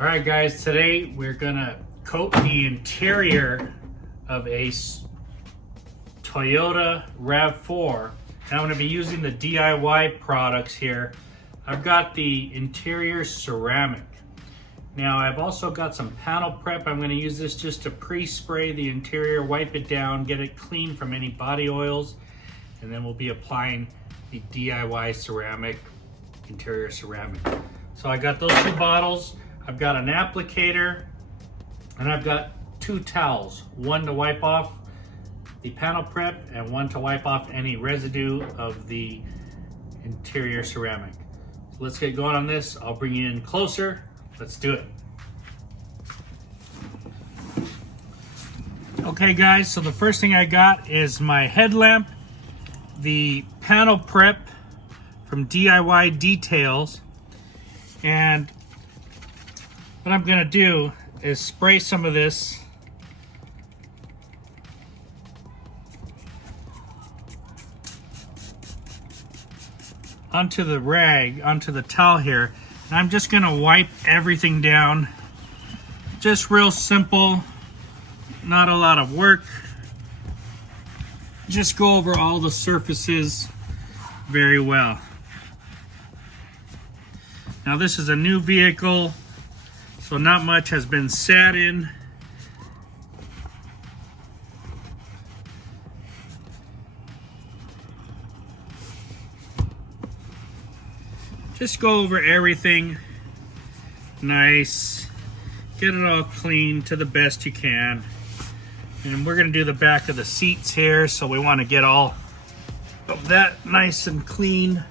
Alright guys, today we're gonna coat the interior of a Toyota RAV4. And I'm gonna be using the DIY products here. I've got the interior ceramic. Now I've also got some panel prep. I'm gonna use this just to pre-spray the interior, wipe it down, get it clean from any body oils, and then we'll be applying the DIY ceramic, interior ceramic. So I got those two bottles. I've got an applicator, and I've got two towels, one to wipe off the panel prep and one to wipe off any residue of the interior ceramic. So let's get going on this. I'll bring you in closer. Let's do it. Okay guys, so the first thing I got is my headlamp, the panel prep from DIY Details, and what I'm gonna do is spray some of this onto the rag, onto the towel here. And I'm just gonna wipe everything down. Just real simple, not a lot of work. Just go over all the surfaces very well. Now this is a new vehicle, so not much has been sat in. Just go over everything nice, get it all clean to the best you can. And we're gonna do the back of the seats here, so we wanna get all of that nice and clean.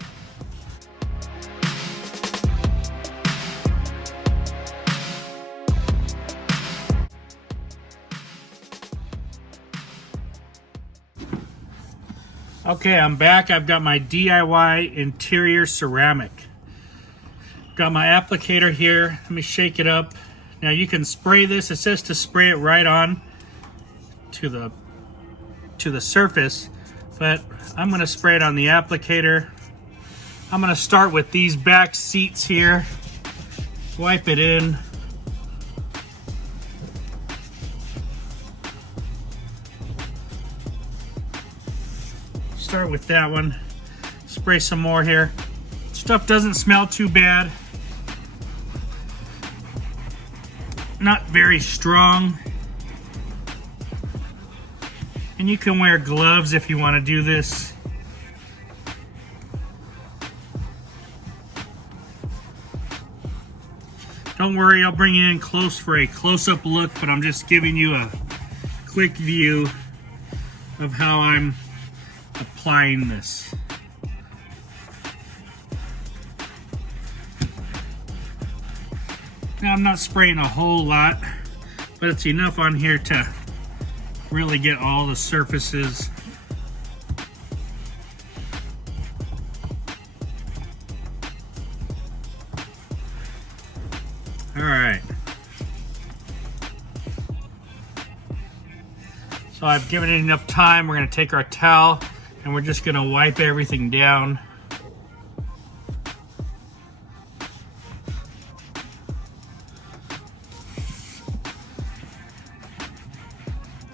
Okay, I'm back. I've got my DIY interior ceramic. Got my applicator here. Let me shake it up. Now you can spray this. It says to spray it right on to the surface, but I'm gonna spray it on the applicator. I'm gonna start with these back seats here. Wipe it in. Start with that one. Spray some more here. Stuff doesn't smell too bad. Not very strong. And you can wear gloves if you want to do this. Don't worry, I'll bring you in close for a close-up look, but I'm just giving you a quick view of how I'm applying this. Now I'm not spraying a whole lot, but it's enough on here to really get all the surfaces. All right. So I've given it enough time. We're gonna take our towel and we're just gonna wipe everything down.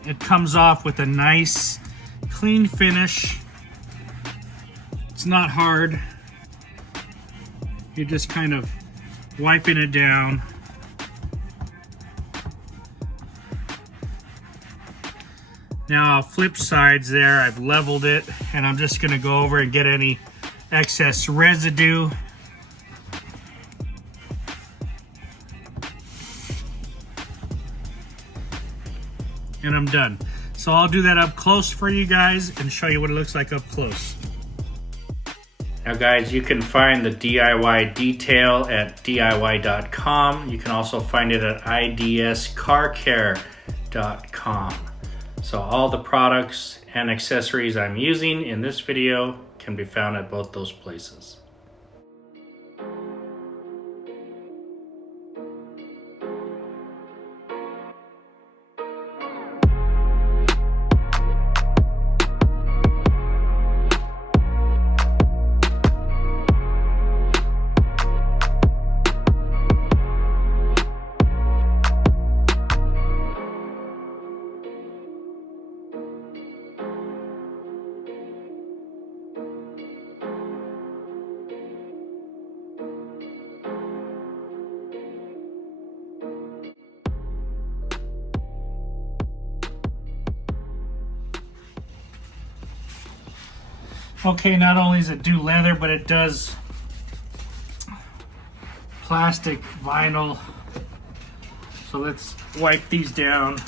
It comes off with a nice, clean finish. It's not hard. You're just kind of wiping it down. Now, flip sides there, I've leveled it, and I'm just gonna go over and get any excess residue. And I'm done. So I'll do that up close for you guys and show you what it looks like up close. Now guys, you can find the DIY detail at DIY.com. You can also find it at IDScarcare.com. So all the products and accessories I'm using in this video can be found at both those places. Okay, not only does it do leather, but it does plastic, vinyl. So let's wipe these down.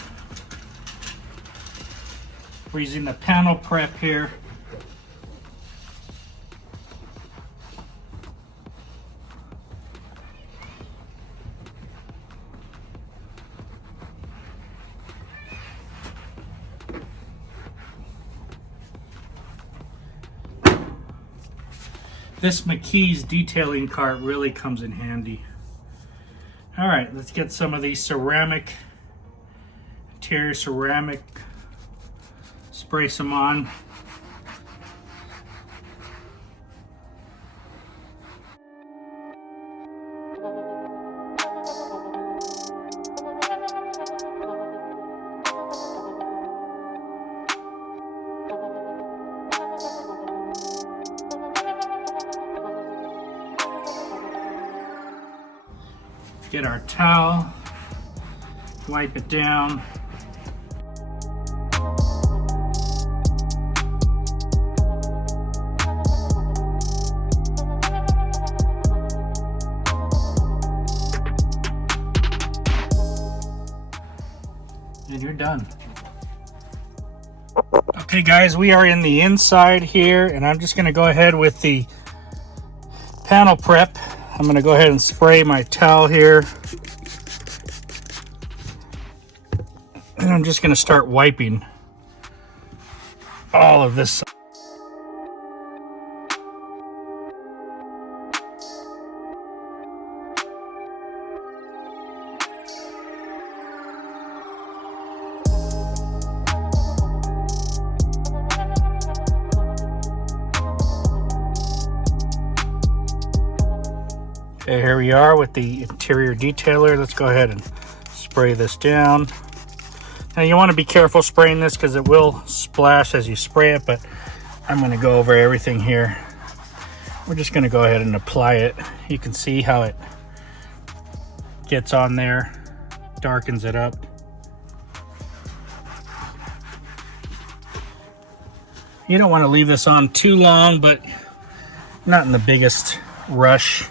We're using the panel prep here. This McKee's detailing cart really comes in handy. All right, let's get some of these ceramic, interior ceramic, spray some on. Get our towel, wipe it down. And you're done. Okay guys, we are in the inside here, and I'm just gonna go ahead with the panel prep. I'm going to go ahead and spray my towel here. And I'm just going to start wiping all of this. Okay, here we are with the interior detailer. Let's go ahead and spray this down. Now you want to be careful spraying this because it will splash as you spray it, but I'm going to go over everything here. We're just going to go ahead and apply it. You can see how it gets on there, darkens it up. You don't want to leave this on too long, but not in the biggest rush.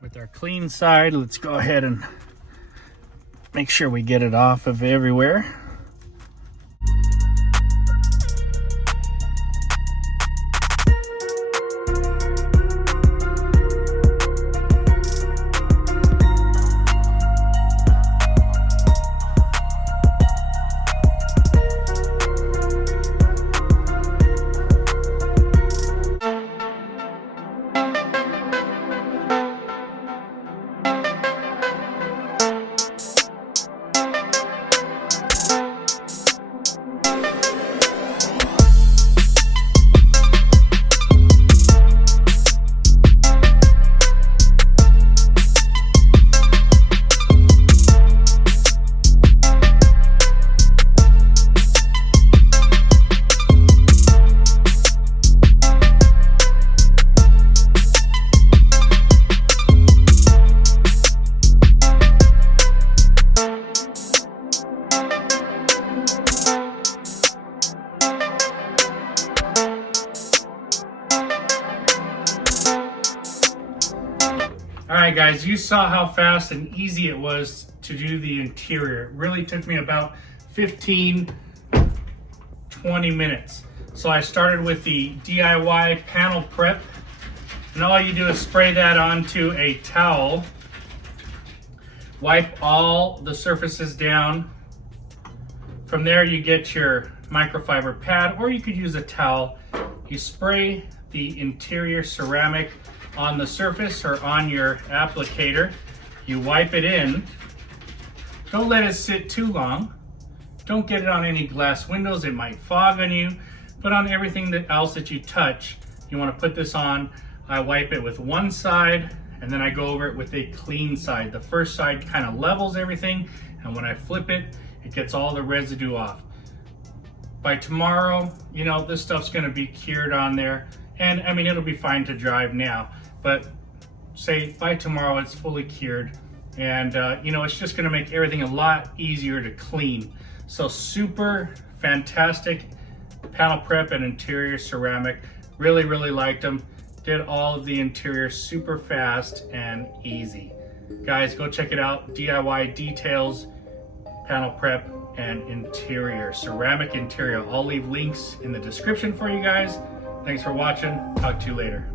With our clean side, let's go ahead and make sure we get it off of everywhere. Alright guys, you saw how fast and easy it was to do the interior. It really took me about 15-20 minutes. So I started with the DIY panel prep, and all you do is spray that onto a towel, wipe all the surfaces down. From there you get your microfiber pad, or you could use a towel. You spray the interior ceramic on the surface or on your applicator. You wipe it in. Don't let it sit too long. Don't get it on any glass windows, it might fog on you. But on everything else that you touch, you want to put this on. I wipe it with one side, and then I go over it with a clean side. The first side kind of levels everything, and when I flip it, it gets all the residue off. by tomorrow, you know, this stuff's gonna be cured on there. And I mean, it'll be fine to drive now, but say by tomorrow it's fully cured. And you know, it's just gonna make everything a lot easier to clean. So super fantastic panel prep and interior ceramic. Really, really liked them. Did all of the interior super fast and easy. Guys, go check it out. DIY details, panel prep, and interior, ceramic interior. I'll leave links in the description for you guys. Thanks for watching. Talk to you later.